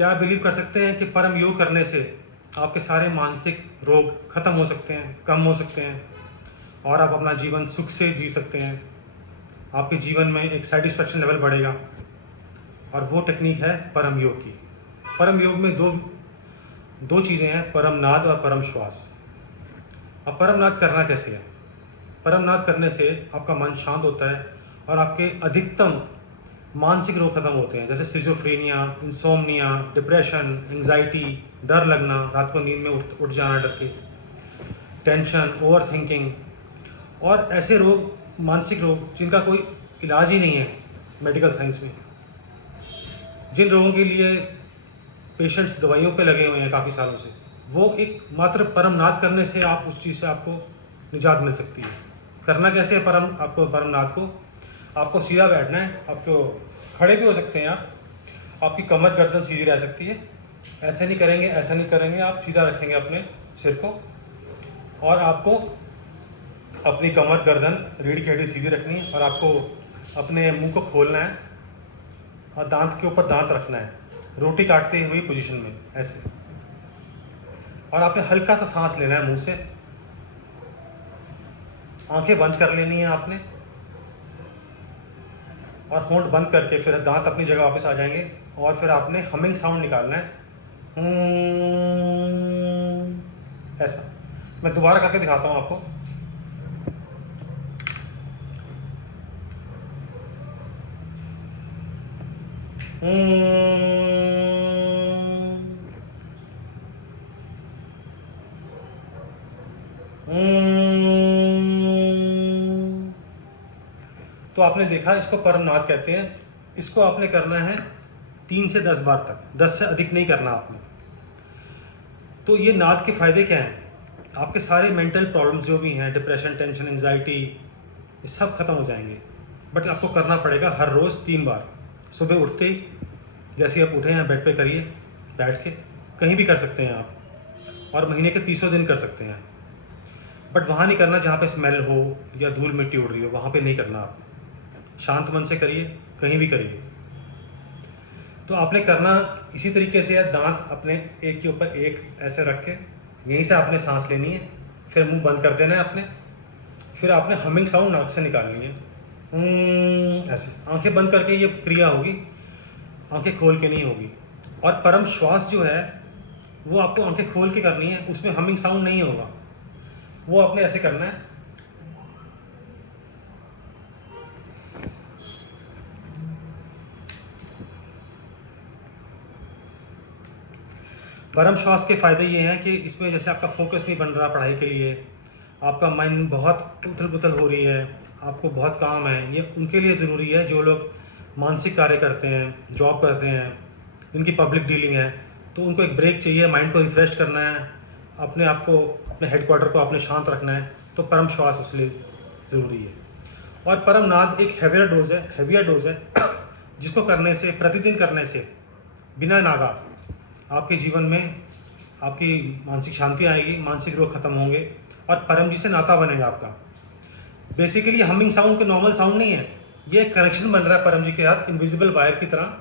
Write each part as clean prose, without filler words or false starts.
क्या आप बिलीव कर सकते हैं कि परम योग करने से आपके सारे मानसिक रोग खत्म हो सकते हैं, कम हो सकते हैं और आप अपना जीवन सुख से जी सकते हैं। आपके जीवन में एक सेटिस्फेक्शन लेवल बढ़ेगा और वो टेक्निक है परम योग की। परम योग में दो चीज़ें हैं, परम नाद और परम श्वास। अब परम नाद करना कैसे है? परम नाद करने से आपका मन शांत होता है और आपके अधिकतम मानसिक रोग खत्म होते हैं, जैसे सिजोफ्रेनिया, इंसोम्निया, डिप्रेशन, एंजाइटी, डर लगना, रात को नींद में उठ जाना डर के, टेंशन, ओवर थिंकिंग और ऐसे रोग, मानसिक रोग जिनका कोई इलाज ही नहीं है मेडिकल साइंस में। जिन रोगों के लिए पेशेंट्स दवाइयों पे लगे हुए हैं काफ़ी सालों से, वो एक मात्र परम नाद करने से आप उस चीज़ से आपको निजात मिल सकती है। करना कैसे है परम नाद को? आपको सीधा बैठना है, आपको खड़े भी हो सकते हैं आप, आपकी कमर गर्दन सीधी रह सकती है। ऐसे नहीं करेंगे, ऐसा नहीं करेंगे, आप सीधा रखेंगे अपने सिर को और आपको अपनी कमर गर्दन रीढ़ की हड्डी सीधी रखनी है और आपको अपने मुंह को खोलना है और दांत के ऊपर दांत रखना है, रोटी काटते हुए पोजीशन में ऐसे। और आपने हल्का सा सांस लेना है मुंह से, आंखें बंद कर लेनी है आपने और होंठ बंद करके फिर दांत अपनी जगह वापस आ जाएंगे और फिर आपने हमिंग साउंड निकालना है, ऐसा। मैं दोबारा करके दिखाता हूँ आपको। तो आपने देखा, इसको परम नाद कहते हैं। इसको आपने करना है 3 से 10 बार तक, 10 से अधिक नहीं करना आपने। तो ये नाद के फायदे क्या हैं? आपके सारे मेंटल प्रॉब्लम्स जो भी हैं, डिप्रेशन, टेंशन, एंजाइटी, ये सब खत्म हो जाएंगे। बट आपको करना पड़ेगा हर रोज़ 3 बार। सुबह उठते ही, जैसे आप उठे हैं बेड पे करिए, बैठ के, कहीं भी कर सकते हैं आप, और महीने के 30 दिन कर सकते हैं। बट वहाँ नहीं करना जहाँ पे स्मेल हो या धूल मिट्टी उड़ रही हो, वहाँ पे नहीं करना आप। शांत मन से करिए, कहीं भी करिए। तो आपने करना इसी तरीके से है, दांत अपने एक के ऊपर एक ऐसे रख के यहीं से आपने सांस लेनी है, फिर मुंह बंद कर देना है आपने, फिर आपने हमिंग साउंड नाक से निकालनी है, ऐसे। आंखें बंद करके ये क्रिया होगी, आंखें खोल के नहीं होगी। और परम श्वास जो है वो आपको आंखें खोल के करनी है, उसमें हमिंग साउंड नहीं होगा, वो आपने ऐसे करना है। परम श्वास के फ़ायदे ये हैं कि इसमें जैसे आपका फोकस नहीं बन रहा पढ़ाई के लिए, आपका माइंड बहुत उथल पुथल हो रही है, आपको बहुत काम है, ये उनके लिए ज़रूरी है जो लोग मानसिक कार्य करते हैं, जॉब करते हैं, जिनकी पब्लिक डीलिंग है। तो उनको एक ब्रेक चाहिए, माइंड को रिफ़्रेश करना है, अपने आप को, अपने हेडक्वार्टर को आपने शांत रखना है, तो परम श्वास उसके लिए ज़रूरी है। और परम नाद एक हैवियर डोज है जिसको करने से, प्रतिदिन करने से, बिना नागा आपके जीवन में आपकी मानसिक शांति आएगी, मानसिक रोग खत्म होंगे और परम जी से नाता बनेगा आपका। बेसिकली हमिंग साउंड के नॉर्मल साउंड नहीं है, ये एक कनेक्शन बन रहा है परम जी के साथ, इनविजिबल वायर की तरह,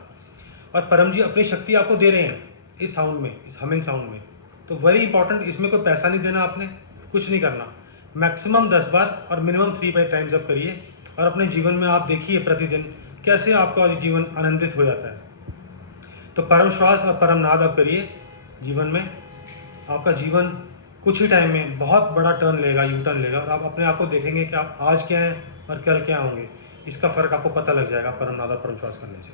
और परम जी अपनी शक्ति आपको दे रहे हैं इस साउंड में, इस हमिंग साउंड में। तो वेरी इंपॉर्टेंट, इसमें कोई पैसा नहीं देना आपने, कुछ नहीं करना। मैक्सिमम 10 बार और मिनिमम 3 टाइम्स आप करिए और अपने जीवन में आप देखिए प्रतिदिन कैसे आपका जीवन आनंदित हो जाता है। तो परम श्वास और परम नाद आप करिए जीवन में, आपका जीवन कुछ ही टाइम में बहुत बड़ा टर्न लेगा, यू टर्न लेगा, और आप अपने आप को देखेंगे कि आप आज क्या हैं और कल क्या होंगे। इसका फ़र्क आपको पता लग जाएगा परम नाद और परम श्वास करने से।